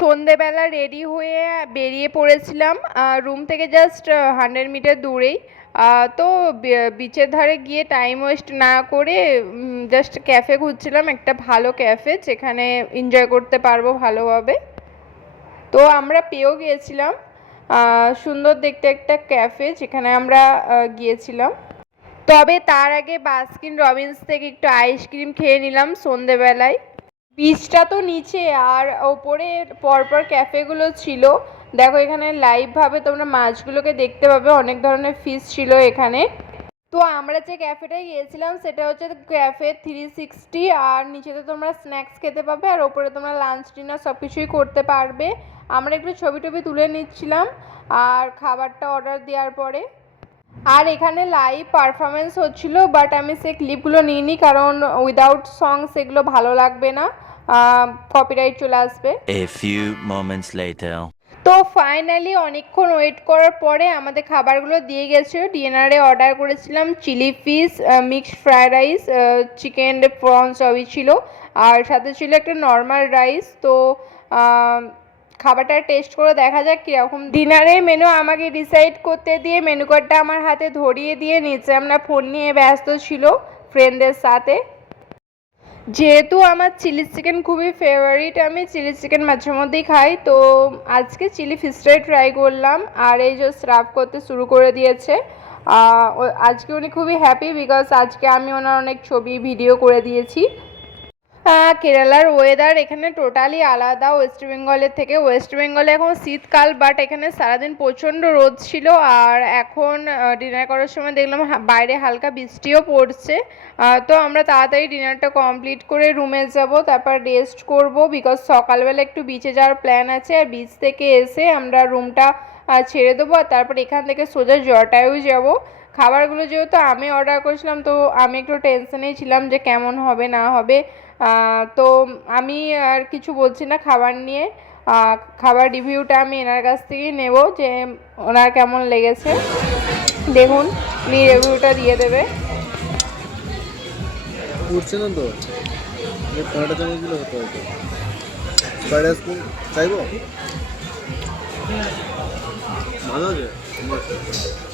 সন্ধেবেলা রেডি হয়ে বেরিয়ে পড়েছিলাম রুম থেকে জাস্ট হান্ড্রেড মিটার দূরেই। তো বিচের ধারে গিয়ে টাইম ওয়েস্ট না করে জাস্ট ক্যাফে ঘুরছিলাম, একটা ভালো ক্যাফে যেখানে এনজয় করতে পারব ভালোভাবে। তো আমরা পেয়েও গিয়েছিলাম সুন্দর দেখতে একটা ক্যাফে যেখানে আমরা গিয়েছিলাম। তবে তার আগে বাস্কিন রবিন্স থেকে একটু আইসক্রিম খেয়ে নিলাম সন্ধেবেলায়। বিচটা তো নিচে আর ওপরে পরপর ক্যাফেগুলো ছিল। দেখো এখানে লাইভভাবে তোমরা মাছগুলোকে দেখতে পাবে, অনেক ধরনের ফিশ ছিল এখানে। তো আমরা যে ক্যাফেটায় গিয়েছিলাম সেটা হচ্ছে ক্যাফে থ্রি সিক্সটি আর নিচেতে তোমরা স্ন্যাক্স খেতে পাবে আর ওপরে তোমরা লাঞ্চ ডিনার সব কিছুই করতে পারবে। আমরা একটু ছবি টবি তুলে নিচ্ছিলাম আর খাবারটা অর্ডার দেওয়ার পরে। আর এখানে লাইভ পারফরমেন্স হচ্ছিল বাট আমি সেই ক্লিপগুলো নিইনি কারণ উইদাউট সং সেগুলো ভালো লাগবে না। কপিরাইট চলে আসবে। A few moments later. তো ফাইনালি অনেকক্ষণ ওয়েট করার পরে আমাদের খাবারগুলো দিয়ে গেছে। ডিনারে অর্ডার করেছিলাম chilli fish mixed fried rice chicken prawn সবই ছিল। আর সাথে ছিল একটা নর্মাল রাইস তো খাবারটা টেস্ট করে দেখা যাক কীরকম। ডিনারে মেনু আমাকে ডিসাইড করতে দিয়ে মেনু কার্ডটা আমার হাতে ধরিয়ে দিয়ে নিচে আমরা ফোন নিয়ে ব্যস্ত ছিল ফ্রেন্ডদের সাথে। যেহেতু আমার চিলি চিকেন খুবই ফেভারিট আমি চিলি চিকেন মাঝে মধ্যেই খাই। তো আজকে চিলি ফিশটাই ট্রাই করলাম, আর এই যে স্রাফ করতে শুরু করে দিয়েছে। আজকে উনি খুবই হ্যাপি বিকজ আজকে আমি ওনার অনেক ছবি ভিডিও করে দিয়েছি। কেরালার ওয়েদার এখানে টোটালি আলাদা। ওয়েস্ট বেঙ্গলের থেকে ওয়েস্ট বেঙ্গলে এখন শীতকাল বাট এখানে সারাদিন প্রচণ্ড রোদ ছিল। আর এখন ডিনার করার সময় দেখলাম বাইরে হালকা বৃষ্টিও পড়ছে। তো আমরা তাড়াতাড়ি ডিনারটা কমপ্লিট করে রুমে যাব, তারপর রেস্ট করব বিকজ সকালবেলা একটু বিচে যাওয়ার প্ল্যান আছে। আর বিচ থেকে এসে আমরা রুমটা ছেড়ে দেবো আর তারপর এখান থেকে সোজা জটায়ু যাব। খাবারগুলো যেহেতু আমি অর্ডার করেছিলাম, তো আমি একটু টেনশনেই ছিলাম যে কেমন হবে, না হবে। তো আমি আর কিছু বলছি না খাবার নিয়ে। খাবার রিভিউটা আমি এনার কাছ থেকেই নেব যে ওনার কেমন লেগেছে। দেখুন, উনি রিভিউটা দিয়ে দেবে। উঠছে না তো? হতো হয়তো ফ্রাইড রাইস চাইব ভালো আছে